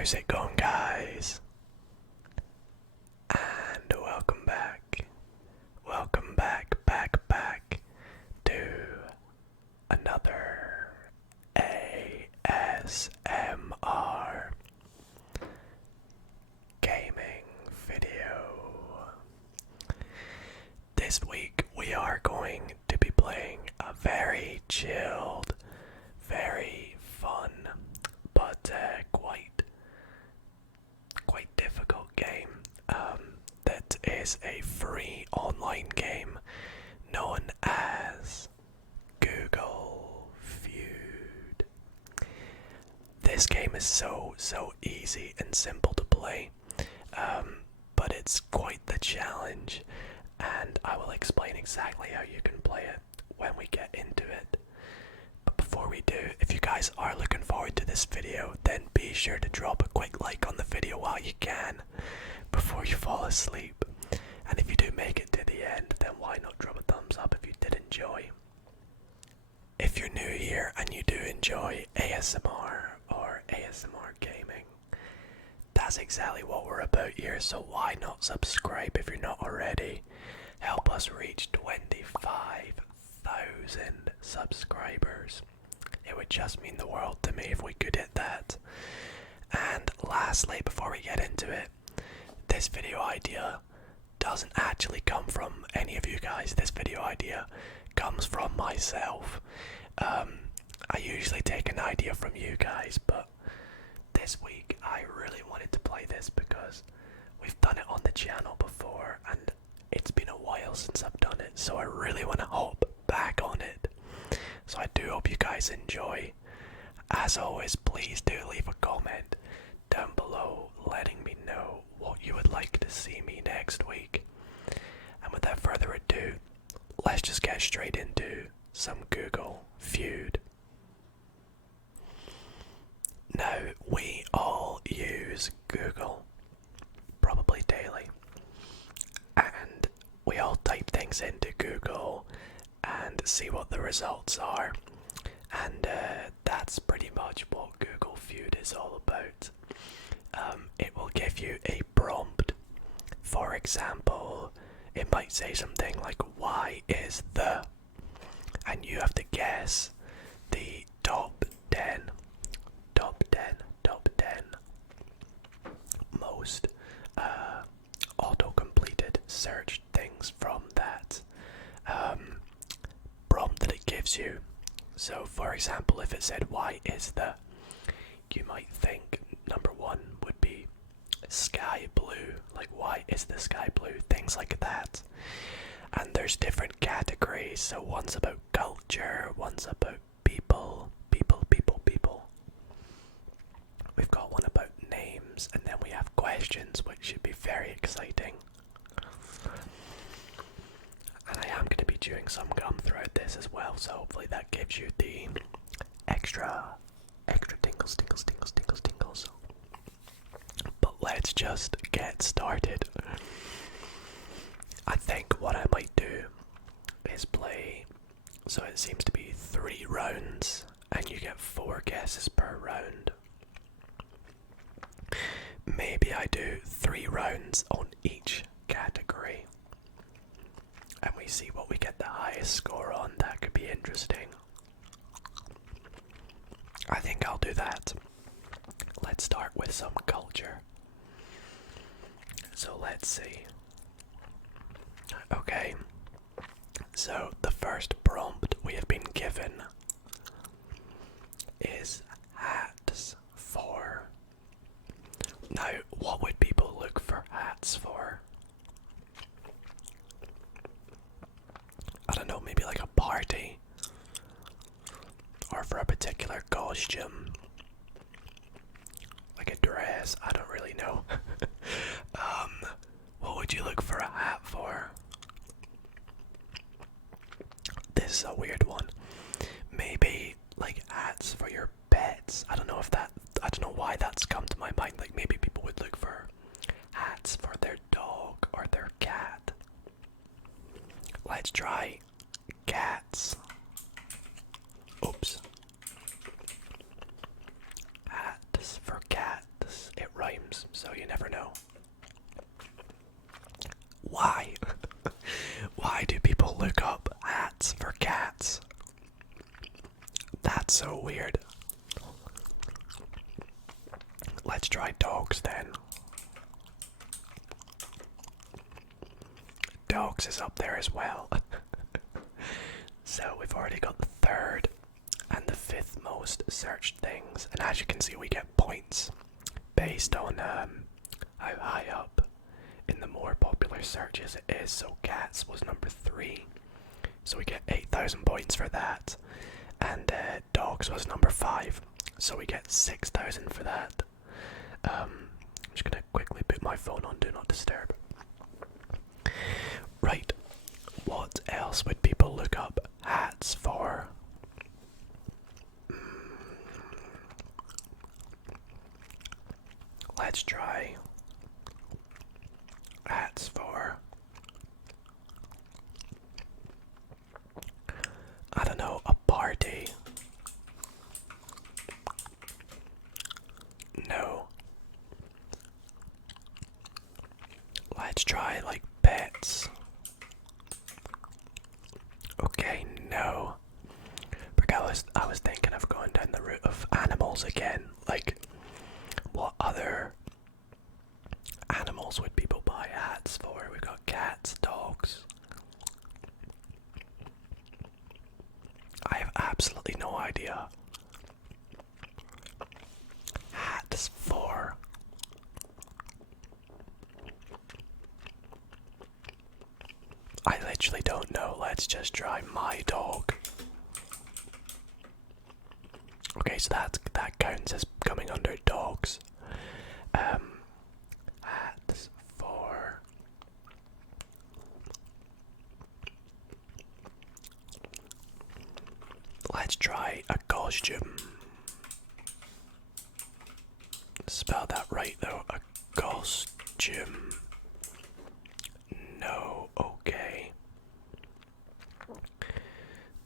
How's it going, guys? And welcome back. Welcome back to another ASMR gaming video. This week we are going to be playing a very chilled, very fun, but quite difficult game. That is a free online game known as Google Feud. This game is so easy and simple to play, but it's quite the challenge, and I will explain exactly how you can play it when we get into it. But before we do, if you guys are looking forward to this video, then be sure to drop a quick like on the video while you can, before you fall asleep. And if you do make it to the end, then why not drop a thumbs up if you did enjoy. If you're new here and you do enjoy ASMR or ASMR gaming, that's exactly what we're about here, so why not subscribe if you're not already? Help us reach 25,000 subscribers. It would just mean the world to me if we could hit that. And lastly, before we get into it, this video idea doesn't actually come from any of you guys. This video idea comes from myself. I usually take an idea from you guys, but this week I really wanted to play this because we've done it on the channel before and it's been a while since I've done it, so I really want to hop back on it. So I do hope you guys enjoy. As always, please do leave a comment down below letting me know what you would like to see me next week. And without further ado, let's just get straight into some Google Feud. Now, we all use Google, probably daily, and we all type things into Google and see what the results are, and that's pretty much what Google Feud is all about. It will give you a prompt. For example, it might say something like, why is the, and you have to guess the top 10 most auto-completed search things from that prompt that it gives you. So for example, if it said why is the, you might think number one would be sky blue, like why is the sky blue, things like that. And there's different categories, so one's about culture, one's about people. We've got one about names, and then we have questions, which should be very exciting. And I am going to be chewing some gum throughout this as well, so hopefully that gives you the extra tingles. But let's just get started. I think what I might do is play, so it seems to be 3 rounds, and you get 4 guesses per round. Maybe I do 3 rounds on each category, and we see what we get the highest score on. That could be interesting. I think I'll do that. Let's start with some culture. So let's see. Okay, so the first prompt we have been given is hats for. Now, what would people look for hats for? I don't know, maybe like a party, or for a particular costume, like a dress. I don't really know. What would you look for a hat for? This is a weird one. Maybe like hats for your pets. I don't know why that's come to my mind. Like maybe people would look for hats for their dog or their cat. Let's try cats. Oops. Hats for cats. Livestreams, so you never know. Why? Why do people look up hats for cats? That's so weird. Let's try dogs then. Dogs is up there as well. So we've already got the third and the fifth most searched things, and as you can see we get points based on how high up in the more popular searches it is. So cats was number 3, so we get 8,000 points for that, and dogs was number 5, so we get 6,000 for that. I'm just gonna quickly put my phone on Do Not Disturb. Right, what else would people look up hats for? Let's try hats for, I don't know, a party. No. Let's try like pets. Okay, no. Because I was thinking of going down the route of animals again. Like, what other animals would people buy hats for? We've got cats, dogs. I have absolutely no idea. Hats for. I literally don't know. Let's just try my dog. Okay, so that counts as coming under dogs. Hats for. Let's try a costume. Spell that right though. A costume. No, okay.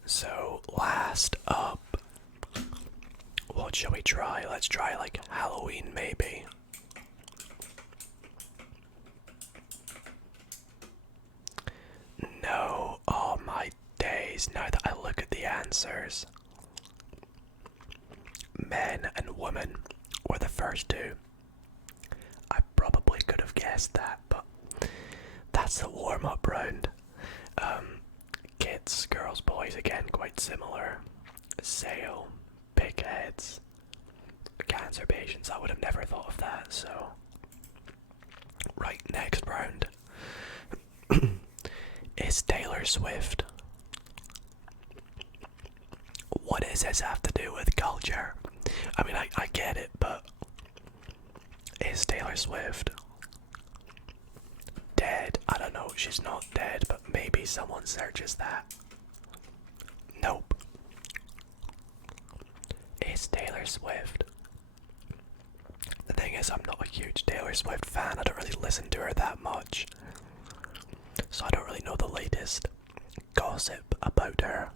So last up, what shall we try? Let's try like Halloween maybe. No, oh my days, now that I look at the answers. Men and women were the first two. I probably could have guessed that, but that's the warm-up round. Kids, girls, boys, again, quite similar. Sail, big heads, cancer patients, I would have never thought of that, so. Right, next round. Is Taylor Swift. What does this have to do with culture? I mean, I get it, but is Taylor Swift dead? I don't know, she's not dead, but maybe someone searches that. Nope. Is Taylor Swift. The thing is, I'm not a huge Taylor Swift fan. I don't really listen to her that much, so I don't really know the latest gossip about her.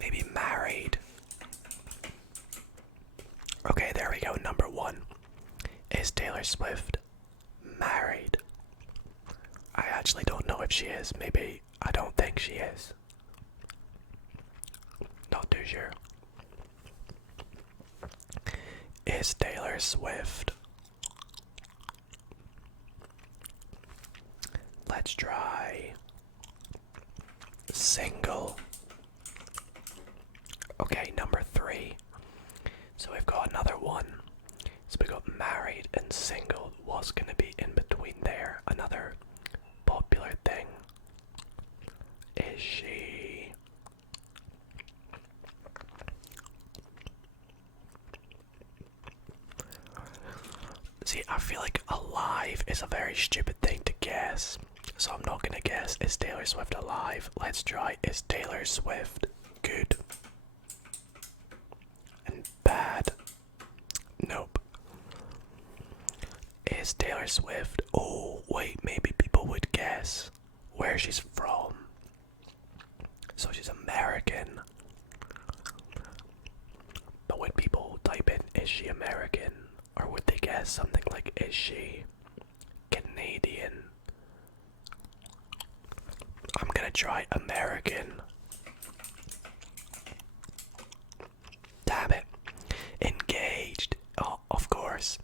Maybe married. Okay, there we go, number 1. Is Taylor Swift married? I actually don't know if she is. Maybe, I don't think she is. Not too sure. Is Taylor Swift. Let's try single. Okay, number 3. So we've got another one. So we got married and single was going to be in between there. Another popular thing. Is she. See, I feel like alive is a very stupid thing to guess, so I'm not gonna guess. Is Taylor Swift alive? Let's try. Is Taylor Swift good and bad? Nope. Is Taylor Swift. Oh, wait, maybe people would guess where she's from. So she's American. But would people type in, is she American? Or would they guess something like, is she Canadian? I'm gonna try American. Damn it. Engaged. Oh, of course.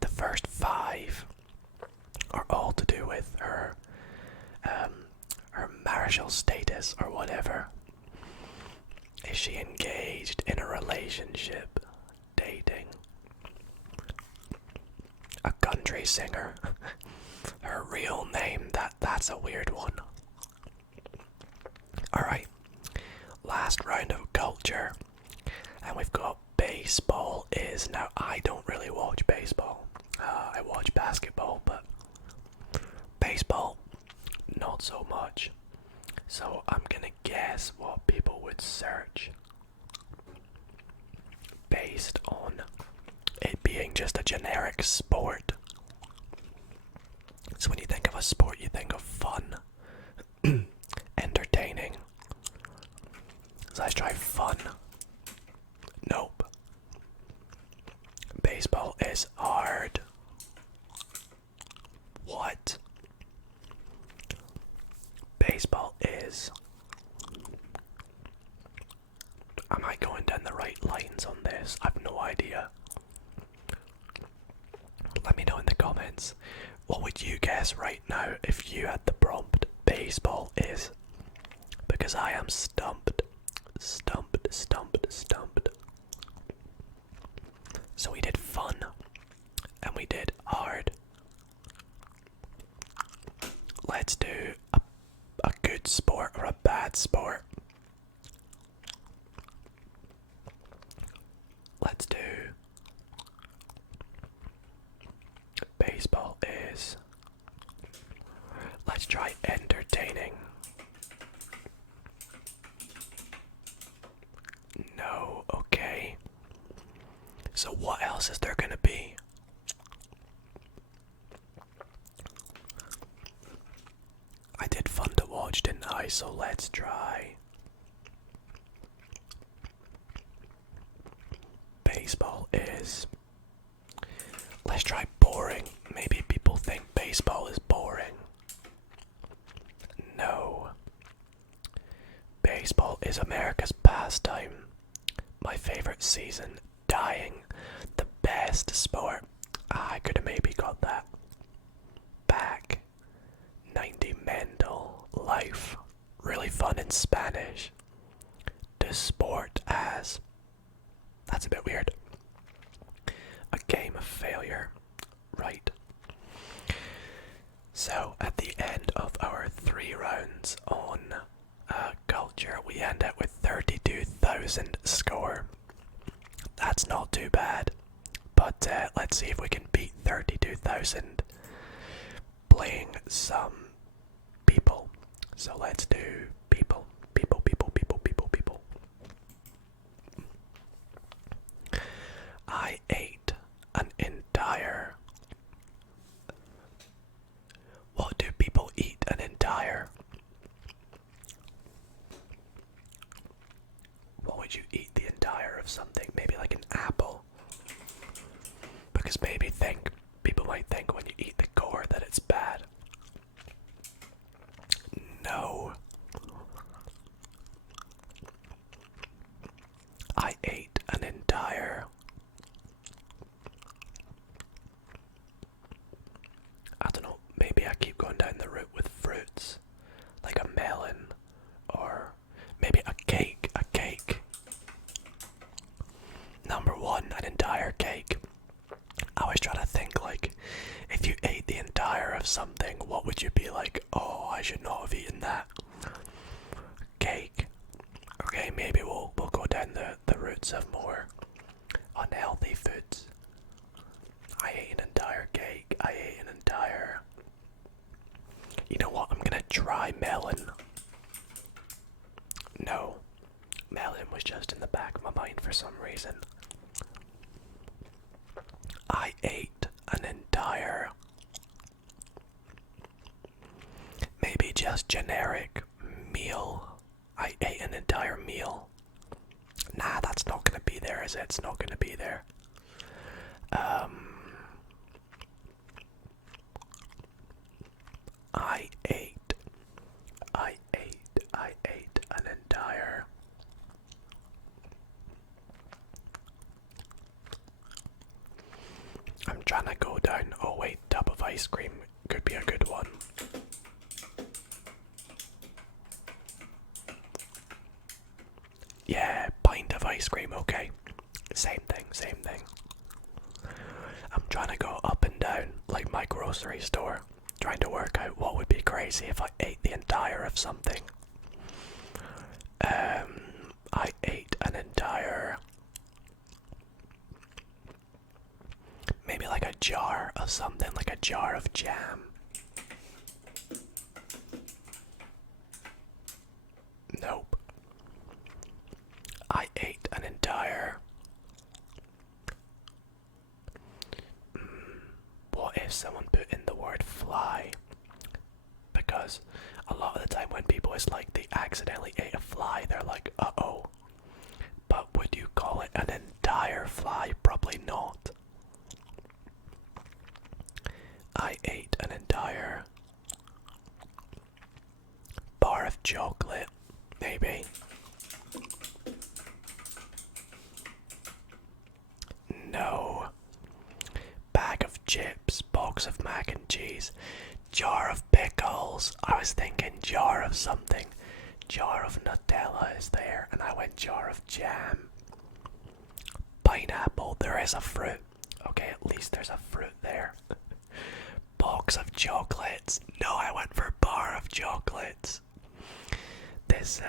The first 5 are all to do with her marital status or whatever. Is she engaged in a relationship? Dating? A country singer? Her real name? That's a weird one. Alright. Last round of culture. And we've got baseball is. Now, I don't really watch baseball. I watch basketball, but baseball, not so much. So I'm gonna guess what people would search based on it being just a generic sport. So when you think of a sport, you think of fun, entertaining. So let's try fun. Nope. Baseball is hard. What? Baseball is. Am I going down the right lines on this? I've no idea. Let me know in the comments. What would you guess right now if you had the prompt baseball is? Because I am stumped. Stumped, stumped, stumped. So we did fun. And we did hard. Let's do a good sport or a bad sport. Let's do baseball is. Let's try entertaining. No, okay. So what else is there gonna be? I did fun to watch, didn't I? So let's try baseball is. Let's try boring. Maybe people think baseball is boring. No. Baseball is America's pastime. My favorite season. Dying. The best sport. I could have maybe got that. Back. 90 mental. Life. Really fun in Spanish. The sport as. That's a bit weird. A game of failure. Right. So, at the end of our 3 rounds on culture, we end up with 32,000 score. That's not too bad. But let's see if we can beat 32,000 playing some people. So let's do people. People, people, people, people, people. I ate an entire. What do people eat an entire? What would you eat the entire of something? Maybe like an apple. Because maybe people might think when you eat the core that it's bad. No. I ate an entire. I don't know, maybe I keep going down the route with fruits. Like a melon. Or maybe a cake. A cake. Number 1, an entire cake. I always try to think, like, if you ate the entire of something, what would you be like? Oh, I should not have eaten that. Cake. Okay, maybe we'll go down the routes of more unhealthy foods. I ate an entire cake. I ate an entire. You know what? I'm gonna try melon. No. Melon was just in the back of my mind for some reason. I ate an entire. Maybe just generic meal. I ate an entire meal. Nah, that's not gonna be there, is it? It's not gonna be there. gonna go down. Oh wait, tub of ice cream could be a good one. Yeah, pint of ice cream, okay. Same thing, same thing. I'm trying to go up and down like my grocery store, trying to work out what would be crazy if I ate the entire of something. I ate an entire, maybe like a jar of something, like a jar of jam. Nope. I ate an entire. What if someone put in the word fly? Because a lot of the time when people is like they accidentally ate a fly, they're like, uh-oh. But would you call it an entire fly? Probably not. I ate an entire bar of chocolate, maybe. No. Bag of chips, box of mac and cheese, jar of pickles. I was thinking jar of something. Jar of Nutella is there, and I went jar of jam. Pineapple, there is a fruit. Okay, at least there's a fruit there. Box of chocolates. No, I went for bar of chocolates. This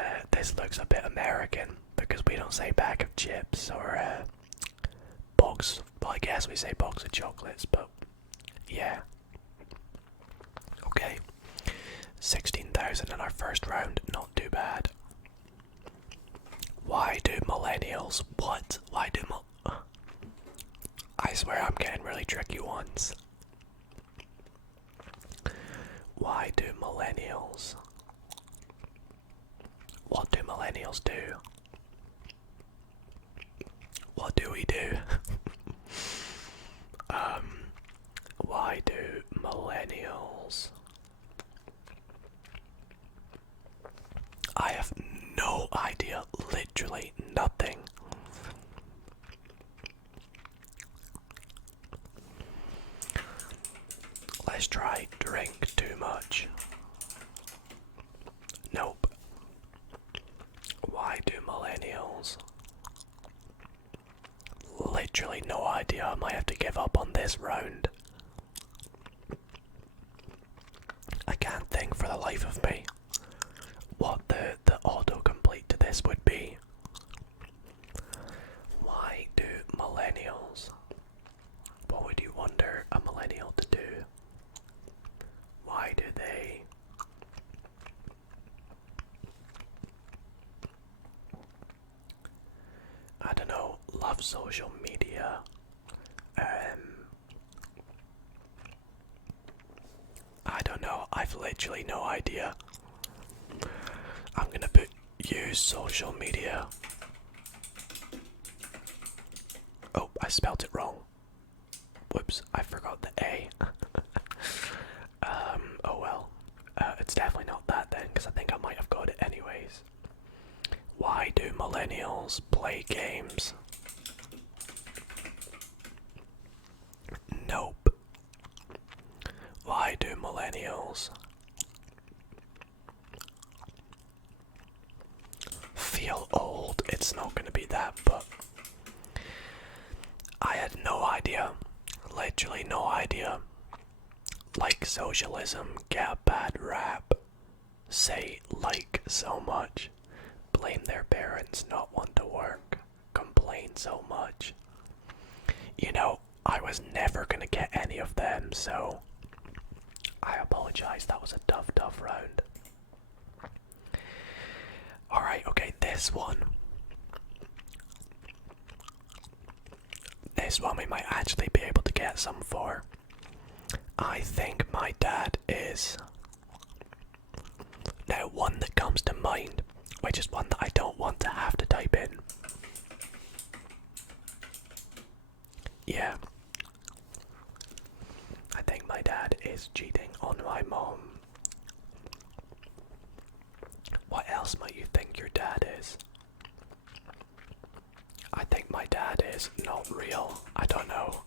looks a bit American because we don't say bag of chips or box. Well, I guess we say box of chocolates, but yeah. Okay, 16,000 in our first round. Not too bad. Why do millennials? What? Why do I swear I'm getting really tricky ones. Why do millennials? What do millennials do? What do we do? Why do millennials? I have no idea, literally nothing. Let's try drink too much. Nope. Why do millennials? Literally no idea. I might have to give up on this round. I can't think for the life of me what the autocomplete to this would be. Why do millennials? What would you wonder a millennial to do? Why do they? I don't know, love social media. I don't know, I've literally no idea. I'm gonna put use social media. Oh, I spelled it wrong. Whoops, I forgot the A. Oh well. It's definitely not that then, because I think I might have got it anyways. Why do millennials play games? Nope. Why do millennials feel old? It's not gonna be that, but I had no idea. Literally no idea. Like socialism, get a bad rap. Say like so much. Blame their parents, not want to work. Complain so much. You know, I was never gonna get any of them, so I apologize. That was a tough round. Alright, okay, this one. This one we might actually be able to get some for. I think my dad is. Now, one that comes to mind, which is one that I don't want to have to type in. Yeah. I think my dad is cheating on my mom. What else might you think your dad is? I think my dad is not real. I don't know.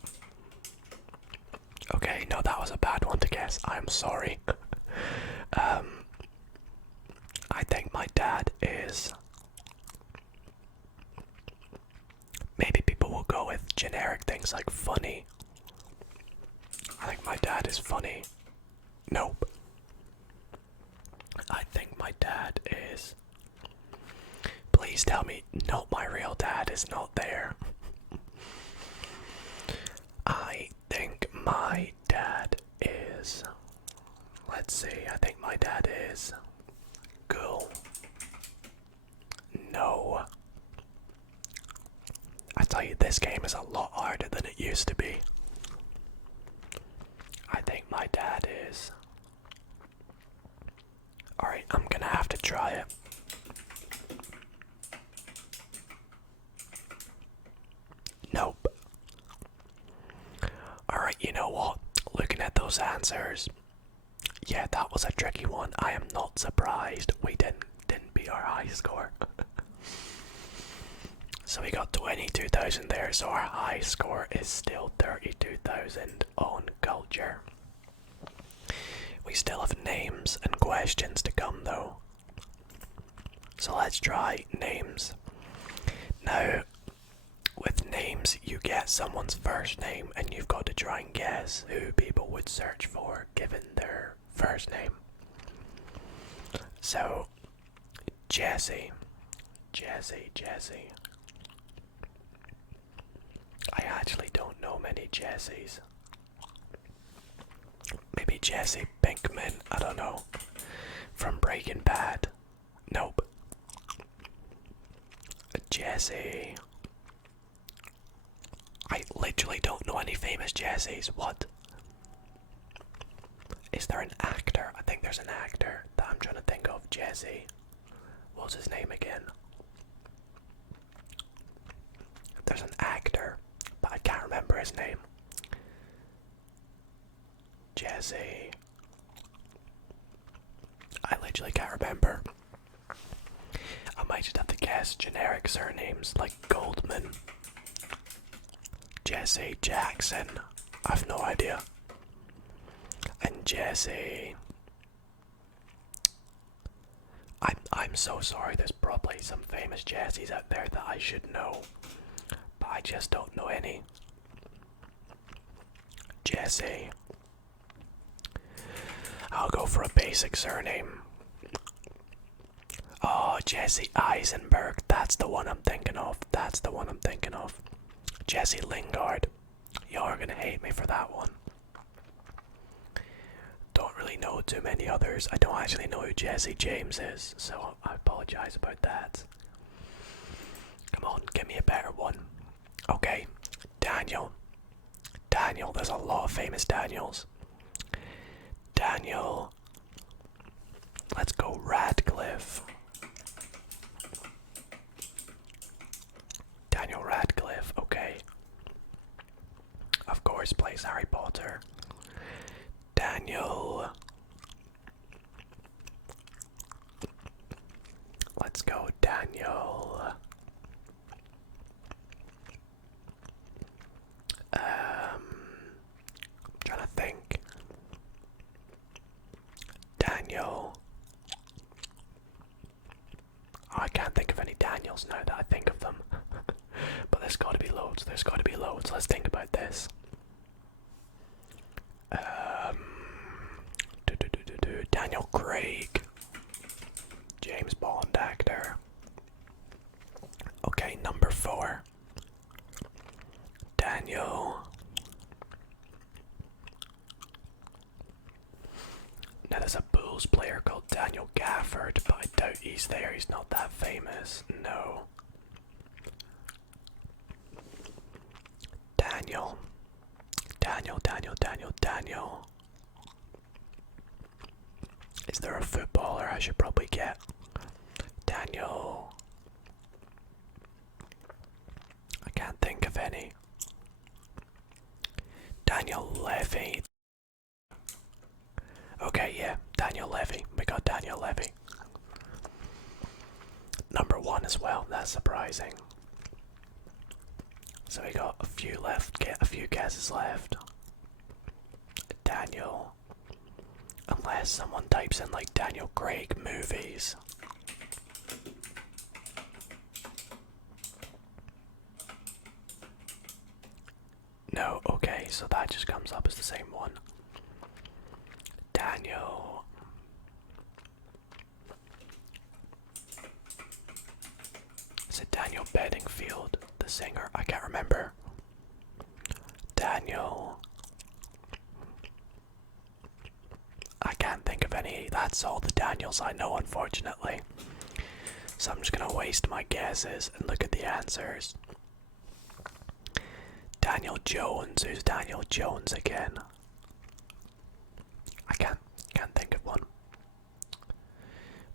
that was a bad one to guess. I'm sorry. I think my dad is... Maybe people will go with generic things like funny. I think my dad is funny. Nope. I think my dad is... Please tell me, no, my real dad is not there. I think my dad is... Let's see, I think my dad is... Cool. No. I tell you, this game is a lot harder than it used to be. I think my dad is... Alright, I'm gonna have to try it. Nope. Alright, you know what? Looking at those answers, yeah, that was a tricky one. I am not surprised we didn't beat our high score. So we got 22,000 there, so our high score is still 32,000 on culture. We still have names and questions to come though. So let's try names. Now, with names, you get someone's first name and you've got to try and guess who people would search for given their first name. So, Jesse. I actually don't know many Jessies. Maybe Jesse Pinkman, I don't know. From Breaking Bad. Nope. Jesse. I literally don't know any famous Jessies. What? Is there an actor? I think there's an actor that I'm trying to think of. Jesse. What's his name again? There's an actor, but I can't remember his name. Jesse. I literally can't remember. I might just have to guess generic surnames like Goldman. Jesse Jackson. I've no idea. And Jesse... I'm so sorry, there's probably some famous Jessies out there that I should know, but I just don't know any. Jesse. I'll go for a basic surname. Oh, Jesse Eisenberg, that's the one I'm thinking of. Jesse Lingard. You're gonna hate me for that one. Don't really know too many others. I don't actually know who Jesse James is, so I apologize about that. Come on, give me a better one. Okay, Daniel. There's a lot of famous Daniels. Daniel. Let's go Radcliffe. Daniel Radcliffe, okay. Of course, plays Harry Potter. Daniel. Let's go, Daniel. Trying to think. Daniel. Oh, I can't think of any Daniels now that I think of them. But there's gotta be loads. Let's think about this. Daniel Craig. James Bond actor. Okay, number 4. Daniel. Now there's a Bulls player called Daniel Gafford, but I doubt he's there. He's not that famous. No. Daniel. Is there a footballer I should probably get? Daniel. I can't think of any. Daniel Levy. Okay, yeah, Daniel Levy. We got Daniel Levy. Number 1 as well, that's surprising. So we got a few left, a few guesses left. unless someone types in like Daniel Craig movies. No, okay, so that just comes up as the same one. Daniel. Is it Daniel Bedingfield, the singer? I can't remember. Daniel. I can't think of any. That's all the Daniels I know, unfortunately. So I'm just gonna waste my guesses and look at the answers. Daniel Jones. Who's Daniel Jones again? I can't think of one.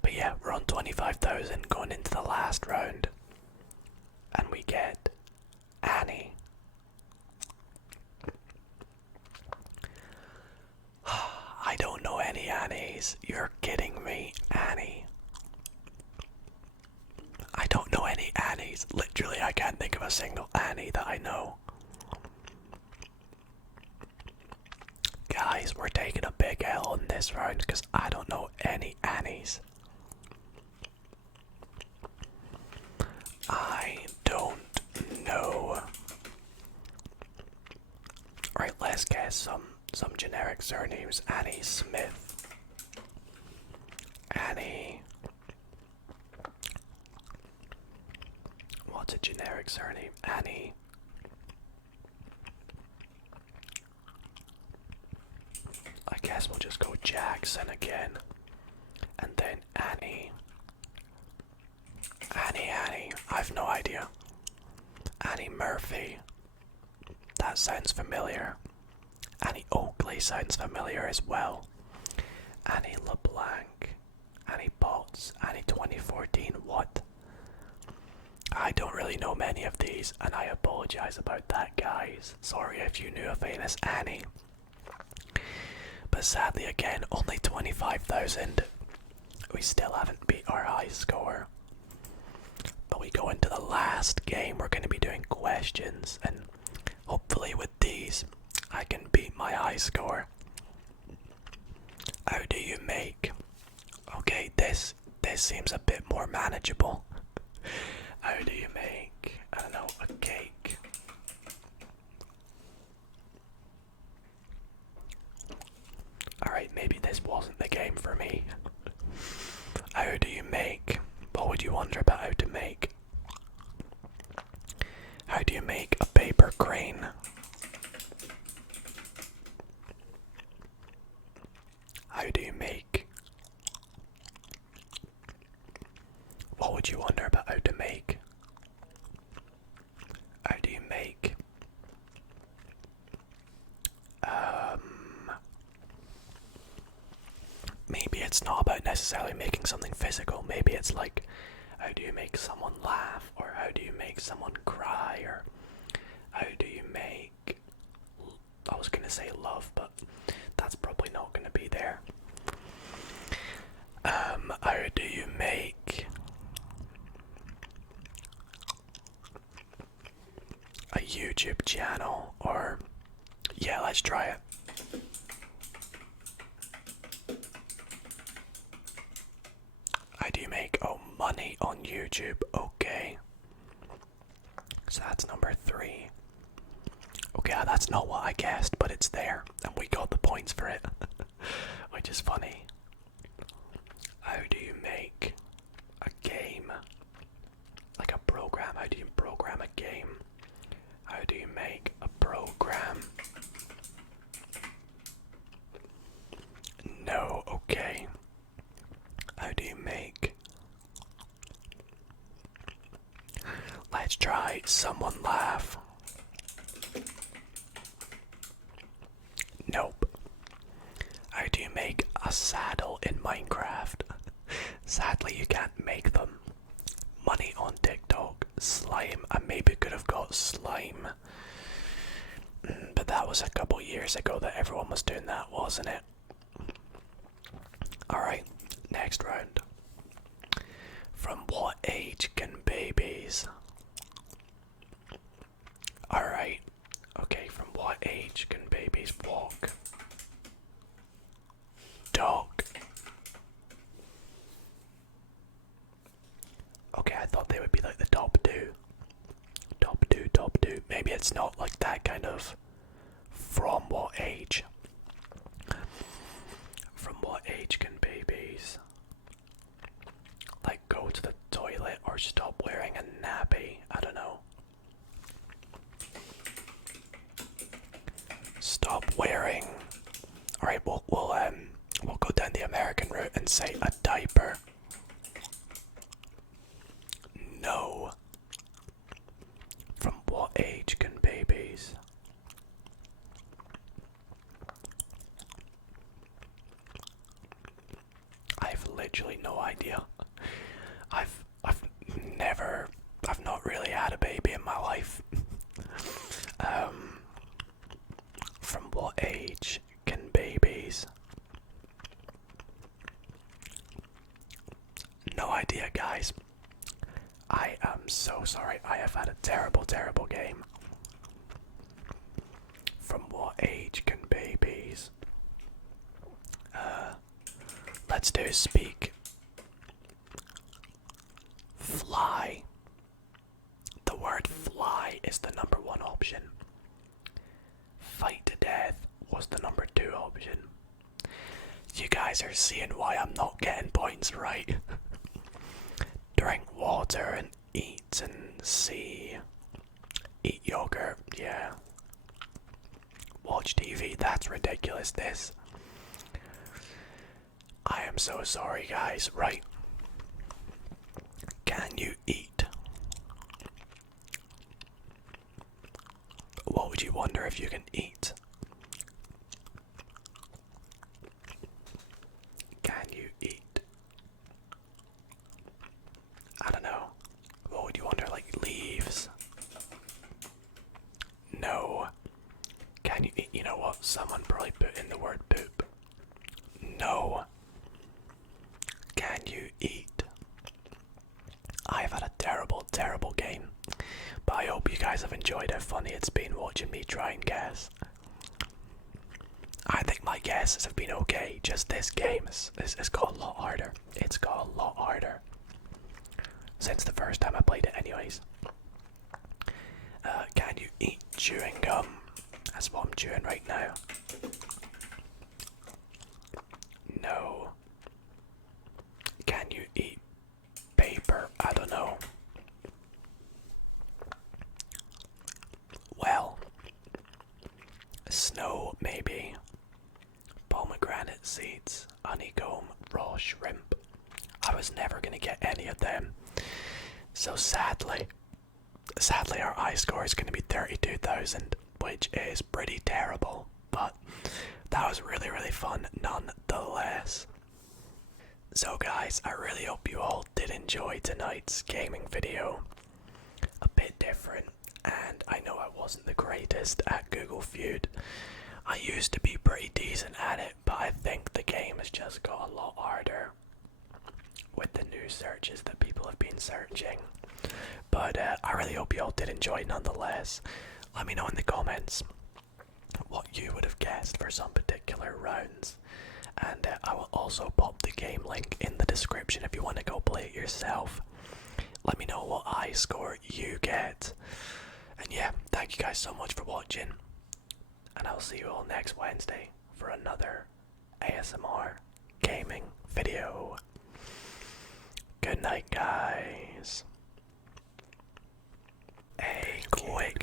But yeah, we're on 25,000 going into the last round. And we get Annie. I don't know any Annies. You're kidding me, Annie. I don't know any Annies. Literally, I can't think of a single Annie that I know. Guys, we're taking a big L on this round because I don't know any Annies. I don't know. Right, let's guess some generic surnames. Annie Smith. Annie. What's a generic surname? Annie. I guess we'll just go Jackson again. And then Annie. Annie. I've no idea. Annie Murphy. That sounds familiar. Annie Oakley sounds familiar as well. Annie LeBlanc. Annie Potts. Annie 2014. What? I don't really know many of these, and I apologize about that, guys. Sorry if you knew a famous Annie. But sadly, again, only 25,000. We still haven't beat our high score. But we go into the last game. We're going to be doing questions, and hopefully with these, I can beat my high score. How do you make? Okay, this seems a bit more manageable. How do you make, I don't know, a cake? Alright, maybe this wasn't the game for me. How do you make? What would you wonder about how to make? How do you make a paper crane? How do you make? What would you wonder about how to make? How do you make? Maybe it's not about necessarily making something physical. Maybe it's like, how do you make someone laugh? Or how do you make someone cry? Or how do you make... I was going to say love, but that's probably not going to be there. How do you make a YouTube channel? Or yeah, let's try it. How do you make money on YouTube? Okay, so that's number 3. Okay, that's not what I guessed, but it's there and we got the points for it. Which is funny. How do you make a game? Like a program? How do you program a game? How do you make a program? No, okay. How do you make? Let's try someone laugh. Nope. How do you make a saddle in Minecraft? Sadly, you can't make them. Money on TikTok. Slime. I maybe could have got slime. But that was a couple years ago that everyone was doing that, wasn't it? Alright, next round. From what age can babies? Alright. Okay, from what age can babies walk? Talk. it's not like that kind of from what age? From what age can babies like go to the toilet or stop wearing a nappy? I don't know. Stop wearing. Alright, we'll go down the American route and say a diaper. No. From what age can babies? I've literally no idea. I've not really had a baby in my life. From what age can babies? No idea, guys. I am so sorry. I have had a terrible, terrible game. From what age can babies? Let's do speak. Fly. The word fly is the number 1 option. Fight to death was the number 2 option. You guys are seeing why I'm not getting points right. Drink water and eat and see. Eat yogurt, yeah. Watch TV, that's ridiculous, this. I am so sorry, guys. Right. Can you eat? What would you wonder if you can eat? Can you eat? I don't know. What would you wonder, like leaves? No. Can you eat? You know what? Someone probably put in the word poop. No. Can you eat? I've had a terrible, terrible game. But I hope you guys have enjoyed how funny it's been watching me try and guess. I think my guesses have been okay. Just this game has got a lot harder. It's got a lot harder. Since the first time I played it anyways. Can you eat chewing gum? That's what I'm chewing right now. No. Can you eat paper? I don't know. Well, snow maybe. Pomegranate seeds, honeycomb, raw shrimp. I was never gonna get any of them. So sadly our I score is gonna be 32,000, which is pretty terrible, but that was really, really fun nonetheless. So guys, I really hope you all did enjoy tonight's gaming video. A bit different, and I know I wasn't the greatest at Google Feud. I used to be pretty decent at it, but I think the game has just got a lot harder with the new searches that people have been searching. But I really hope you all did enjoy nonetheless. Let me know in the comments what you would have guessed for some particular rounds. And I will also pop the game link in the description if you want to go play it yourself. Let me know what I score you get. And yeah, thank you guys so much for watching. And I'll see you all next Wednesday for another ASMR gaming video. Good night, guys. A quick